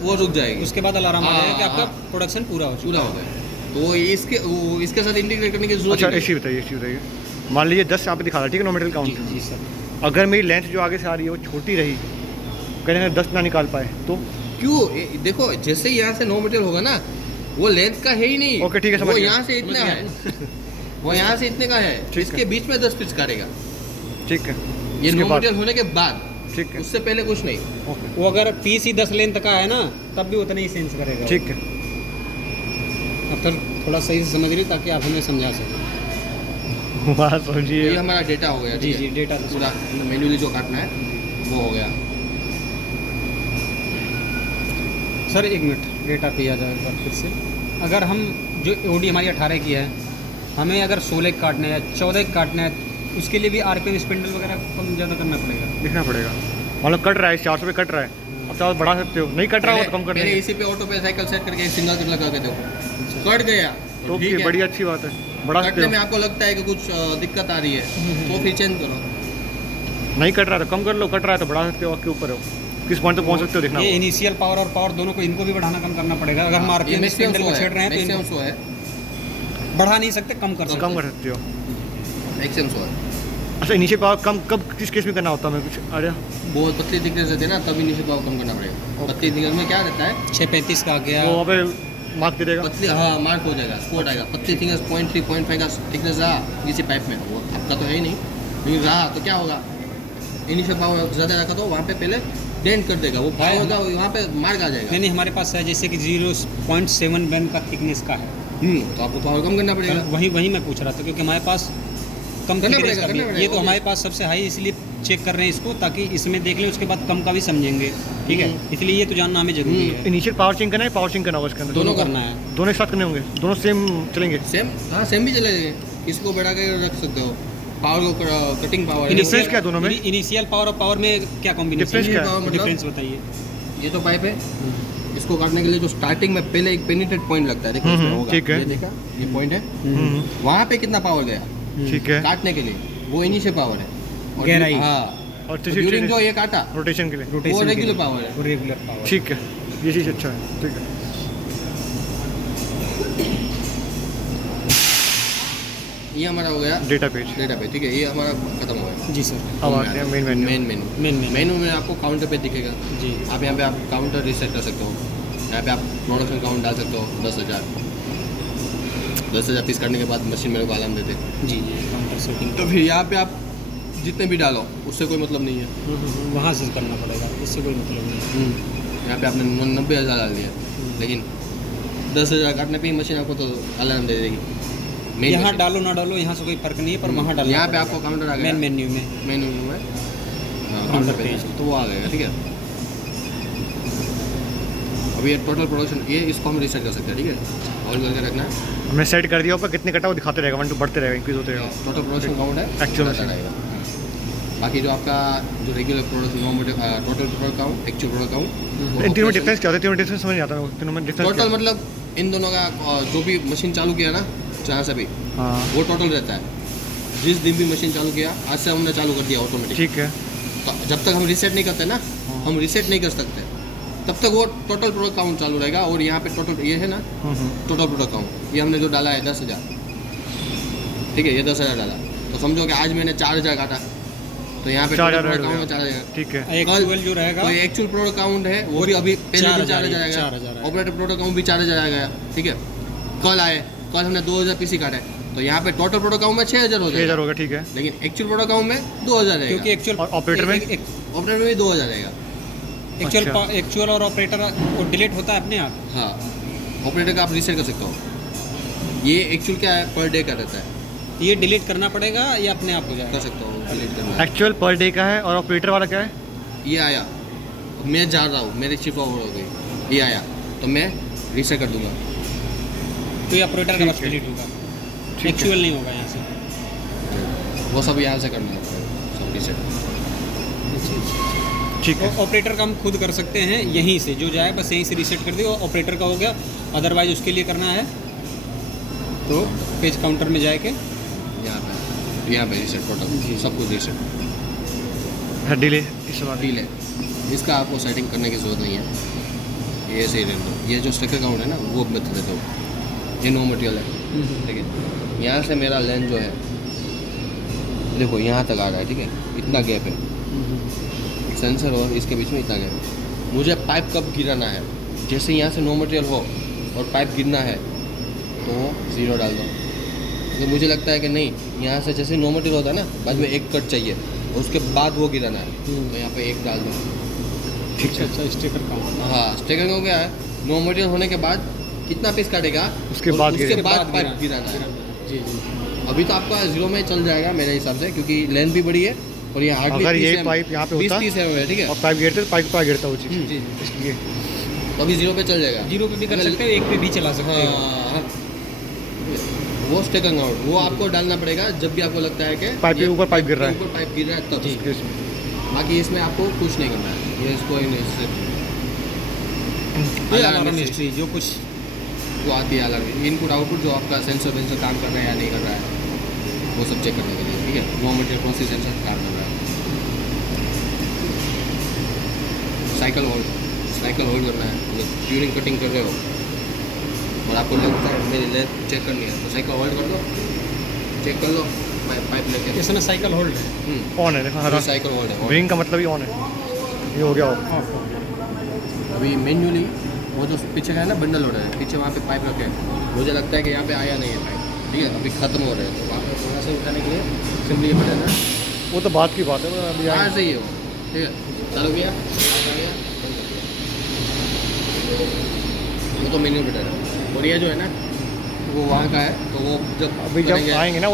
वो रुक जाएगी, उसके बाद अलार्म आ जाएगा कि आपका हाँ। प्रोडक्शन पूरा हो चुका पूरा हो गया। तो वो इसके साथ इंटीग्रेट करने की जरूरत अच्छा, नहीं है। ऐसी बताइए, मान लीजिए 10 यहाँ पे दिखा रहा है, ठीक है, नो मटेरियल है। काउंट। जी सर। अगर मेरी लेंथ जो आगे से आ रही है वो छोटी रही, कहीं ना 10 ना निकाल पाए तो क्यों देखो, जैसे ही यहाँ से नो मटेरियल होगा ना, वो लेंथ का है ही नहीं। ओके, ठीक है, समझ वो गया। यहाँ से इतना समझ है वो यहाँ से इतने का है, ठीक इसके है। बीच में 10 पिच काटेगा। ठीक है, ये उसके नो बाद मटेरियल होने के बाद, ठीक है, उससे पहले कुछ नहीं। ओके, वो अगर पीस ही 10 लेंथ का है ना, तब भी उतना ही सेंस करेगा। ठीक है। अब तो थोड़ा सही से समझ रही ताकि आप हमें समझा सकें। वहाँ ये समझिए। हमारा डेटा हो गया। जी ठीक है? जी, डेटा पूरा मैन्युअली जो काटना है वो हो गया। सर 1 मिनट, डेटा पे आ जाए एक बार फिर से। अगर हम जो ओडी हमारी 18 की है, हमें अगर 16 काटना है, 14 काटना है, उसके लिए भी आरपीएम स्पिंडल वगैरह कम ज़्यादा करना पड़ेगा। दिखना पड़ेगा, मतलब कट रहा है 400 पे कट रहा है, अब तो आप बढ़ा सकते हो, नहीं कट रहा हो तो कम कर पहले देंगे। इसी पे ऑटो पे साइकिल सेट करके एक सिंगल लगा के दो, कट गया तो ठीक है। बड़ी अच्छी बात है, बढ़ा सकते कटने में हो। आपको लगता है कि कुछ दिक्कत आ रही है तो फिर चेंज करो। नहीं कट रहा तो कम कर लो, कट रहा है तो बढ़ा सकते हो, आपके ऊपर हो किस पॉइंट तक पहुँच सकते हो देखना ये होगा। इनिशियल पावर और पावर दोनों को, इनको भी बढ़ाना कम करना पड़ेगा। अगर हम आरपीएम स्पिंडल को छेड़ रहे हैं तो मैक्सिमम इनको 100 है, बढ़ा नहीं सकते, कम कर सकते कम कर सकते हो। मैक्सिमम 100 है। अच्छा, इनिशियल पावर कम कब किस केस में करना होता है, मैं कुछ आइडिया? बहुत पतली थिकनेस रहती है ना, तभी नीचे पावर कम करना पड़ेगा। पतली थिकनेस में क्या रहता है, 635 का आ गया। वो वहाँ पे मार्क दे देगा। पतली हाँ मार्क हो जाएगा, स्पॉट आएगा। पतली थिकनेस 0.3 0.5 का थिकनेस रहा किसी पाइप में, वो आपका तो है ही नहीं, लेकिन रहा तो क्या होगा, इनिशियल पावर ज़्यादा रखा तो वहाँ पे पहले डेंट कर देगा, वो पावर होगा वहाँ पे मार्क आ जाएगा। नहीं, हमारे पास है जैसे कि 0.7 बैन का थिकनेस का है, तो आपको पावर कम करना पड़ेगा। वही मैं पूछ रहा था, क्योंकि हमारे पास कम करना thickness पड़ेगा, का भी करना है। पड़ेगा, ये तो वो हमारे पास सबसे हाई, इसलिए चेक कर रहे हैं इसको, ताकि इसमें देख लें, उसके बाद कम का भी समझेंगे। ठीक है, इसलिए ये तो जानना हमें जरूरी है। इनिशियल पावर चेंज करना है, पावर चेंज करना होगा इसके अंदर, दोनों करना है। दोनों एक साथ करने होंगे, दोनों सेम चलेंगे। सेम, हाँ सेम भी चलेगा, इसको बढ़ा के रख सकते हो, पावर को कटिंग पावर। Difference क्या है दोनों में? इनिशियल पावर और पावर में क्या कॉम्बिनेशन Difference क्या है? मतलब डिफरेंस बताइए। ये तो पाइप है, इसको काटने के लिए जो स्टार्टिंग में पहले एक पेनिट्रेट पॉइंट लगता है, देखो इसमें होगा, ठीक है। ये देखा, ये पॉइंट है, वहाँ पे कितना पावर गया ठीक है, काटने के लिए, वो इनिशियल पावर है। और गहराई। हाँ, और ड्यूरिंग जो ये काटा रोटेशन के लिए। वो रोटेशन रेगुलर पावर है। वो रेगुलर पावर। ठीक है, ये चीज़ अच्छा है, ठीक है। ये हमारा हो गया डेटा पेज, डेटा पे, ठीक है, ये हमारा खत्म हो गया। जी सर। अब आते हैं main menu. Main menu main menu में आपको काउंटर पे दिखेगा, जी। आप यहाँ पे आप काउंटर रीसेट कर सकते हो, यहाँ पे आप प्रोडक्शन काउंट डाल सकते हो 10,000 पीस करने के बाद मशीन मेरे को अलार्म देते, जी काउंटर सेटिंग तो फिर यहाँ पे आप जितने भी डालो उससे कोई मतलब नहीं है। वहाँ से करना पड़ेगा, इससे कोई मतलब नहीं है। यहाँ पे आपने 90,000 डाल दिया, लेकिन 10,000 काटने पे ही मशीन आपको तो अलार्म दे देगी। Main यहाँ machine। डालो ना डालो, यहाँ से कोई फर्क नहीं है, पर वहाँ डालो। यहाँ पे आपको काउंटर आ गया मेन मेन्यू में। मेनू में Counter काउंटर पे page। तो वो आ गएगा, ठीक है। अभी ये टोटल प्रोडक्शन, ये इसको हम रीसेट कर सकते हैं, ठीक है, ऑल करके रखना है। हमने सेट कर दिया ऊपर, कितने कटा वो दिखाते रहेगा, 1 2 बढ़ते रहेगा, इंक्रीज होते रहेगा। टोटल प्रोडक्शन काउंट है Actual बढ़ता रहेगा। बाकी जो आपका जो regular product total product count, actual product count, इन तीनों में डिफरेंस क्या होता है? तीनों डिफरेंस समझ नहीं आता है, तीनों में डिफरेंस टोटल मतलब इन दोनों का जो भी मशीन चालू किया ना जहाँ से भी, हाँ, वो टोटल रहता है। जिस दिन भी मशीन चालू किया, आज से हमने चालू कर दिया ऑटोमेटिक, ठीक है, तो जब तक हम रीसेट नहीं करते ना, हम रीसेट नहीं कर सकते, तब तक वो टोटल प्रोडक्ट काउंट चालू रहेगा। और यहाँ पे टोटल ये है ना, टोटल प्रोडक्ट काउंट, ये हमने जो डाला है 10,000, ठीक है, ये 10,000 डाला, तो समझो कि आज मैंने 4,000 काटा, तो यहाँ पे 4,000 टोटल ऐड हो काउंट गया। 4,000। ठीक है, एक्चुअल जो रहेगा, तो एक्चुअल प्रोडक्ट काउंट है वो भी अभी पहले दिन 4,000 4,000 आएगा, 4,000 आएगा। ऑपरेटर प्रोडक्ट काउंट भी 4,000 आ गया, ठीक है। कल आए, कल हमने 2,000 पीसी काटे, तो यहाँ पे टोटल प्रोडक्ट काउंट में 6,000 हो 6,000 जाएगा, होगा, ठीक है। लेकिन एक्चुअल प्रोडक्ट काउंट में 2,000 रहेगा, क्योंकि एक्चुअल और ऑपरेटर में? ऑपरेटर में भी 2,000 रहेगा। अच्छा। एक्चुअल और ऑपरेटर वो डिलीट होता है अपने आप। हाँ, ऑपरेटर का आप रीसेट कर सकते हो। ये एक्चुअल क्या है, पर डे का रहता है, ये डिलीट करना पड़ेगा या अपने आप हो कर जाएगा? सकते हो, डिलीट करना है। एक्चुअल पर डे का है, और ऑपरेटर वाला क्या है? ये आया, मैं जा रहा हूँ, मेरी शिफ्ट ओवर हो गई, ये आया, तो मैं रीसेट कर दूंगा। तो ये ऑपरेटर का ठीक बस है। डिलीट होगा, ठीक है। एक्चुअल नहीं होगा यहाँ से। वो सब यहाँ से करना है, सब रीसेट। ठीक है, ऑपरेटर का हम खुद कर सकते हैं, यहीं से जो जाए बस यहीं से रीसेट कर दिए, ऑपरेटर का हो गया। अदरवाइज उसके लिए करना है तो पेज काउंटर में जाके यहाँ पे रीसेट टोटल सब कुछ रीसेट। डिले इस बार डील है, इसका आपको सेटिंग करने की ज़रूरत नहीं है, ये ऐसे ही रहने दो। ये जो स्ट्रक्चर काउंट है ना, वो मत देते हो, ये नो मटेरियल है, ठीक है। यहाँ से मेरा लेंथ जो है, देखो यहाँ तक आ रहा है, ठीक है, इतना गैप है सेंसर और इसके बीच में, इतना गैप है। मुझे पाइप कब गिराना है, जैसे यहाँ से नो मटेरियल हो और पाइप गिरना है तो 0 डाल दो। तो मुझे लगता है कि नहीं, यहाँ से जैसे नो मटेरियल होता है ना, बाद में 1 कट चाहिए और उसके बाद वो गिराना है, तो यहाँ पे 1 डाल दो। ठीक है। अच्छा स्टिकर का हाँ, स्टेकर हो गया है। नो मटेरियल होने के बाद कितना पीस काटेगा, उसके और बाद उसके गिरेगा। बाद पाइप गिराना है। जी जी अभी तो आपका 0 में चल जाएगा मेरे हिसाब से, क्योंकि लेंथ भी बड़ी है और ये हार्डली अगर ये पाइप यहाँ पे होता 20-30 है, ठीक है, और पाइप गिरते तो पाइप पर गिरता वो चीज़, जी इसलिए तो अभी 0 पे चल जाएगा। 0 पे भी कर अगर- सकते हो, 1 पे भी चला सकते हो। हाँ, वो स्टेकर आउट वो आपको डालना पड़ेगा जब भी आपको लगता है कि पाइप के ये ऊपर पाइप गिर रहा है। ऊपर पाइप गिर रहा है तब। इसमें बाकी इसमें आपको कुछ नहीं करना है, ये इसको ये अलार्म हिस्ट्री जो कुछ वो आती है अलग इनपुट आउटपुट, जो आपका सेंसर वेंसर काम कर रहा है या नहीं कर रहा है, वो सब चेक करने के लिए, ठीक है। नो मटेरियल कौन सी सेंसर काम कर रहा है। साइकिल होल्ड करना है, मतलब ट्यूनिंग कटिंग कर रहे हो और आपको लगता है मेरी लेंथ चेक करनी है, तो साइकिल होल्ड कर दो, चेक कर लो, पाइप लेके। इसमें साइकिल होल्ड है। ऑन है, देखो हरा साइकिल होल्ड है। ब्रिंग का मतलब ही ऑन है, ये हो गया ऑफ। अभी मैन्युअली वो जो पीछे का है ना बंडल ऑर्डर है, पीछे वहाँ पे पाइप रखे हैं, मुझे लगता है कि यहाँ पे आया नहीं है पाइप, ठीक है, अभी ख़त्म हो रहा है, तो वहाँ पे थोड़ा सा उठाने के लिए सिंपली ये बटन है, वो तो बात की बात है, अभी बाहर आएंगे। से ही है वो, ठीक है, चालू किया, आ गया, वो तो मेन्यू बटन है। और ये जो है ना वो वहाँ का है, तो वो जब अभी जब करेंगे- आएंगे ना